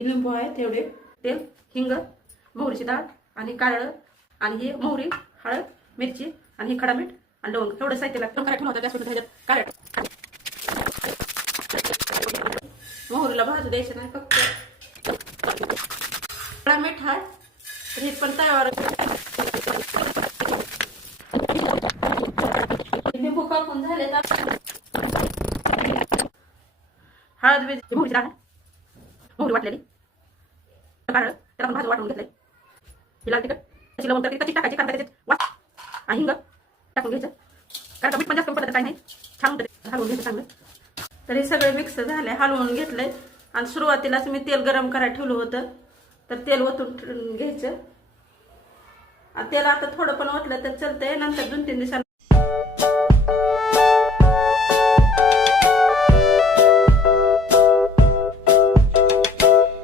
लिंबू आहे तेवढे, तेल, हिंग, मोहरीची डाळ आणि कारळं आणि हे मोहरी, हळद, मिरची आणि हे खडा मीठ आणि लवंग एवढं साहित्य लागतं. ठेवून होतं गॅसवर ह्याच्यात कारळ मोहरीला भाजू द्यायचं नाही, फक्त खडा मीठ आहे तर हे पण तव्यावर लिंबू कापून झाले तर हळद, मिरची, मोहरीची डाळ, मोहरी वाटलेली, कारळ त्याला पण भाजून वाटून घेतलंय, ही लाल तिखट त्याची लवंग कच्ची टाकायची, कारण त्याच्यात वास आणि हिंग टाकून घ्यायचं, कारण मीठ पण जास्त पडत काही नाही, छान होतं हलवून घ्यायचं चांगलं. तर हे सगळे मिक्स झाले, हलवून घेतलंय आणि सुरुवातीलाच मी तेल गरम करायला ठेवलं होतं, तर तेल ओतून घ्यायचं. तेल आता थोडं पण ओतलं तर चालतंय, नंतर 2-3 दिवसांनी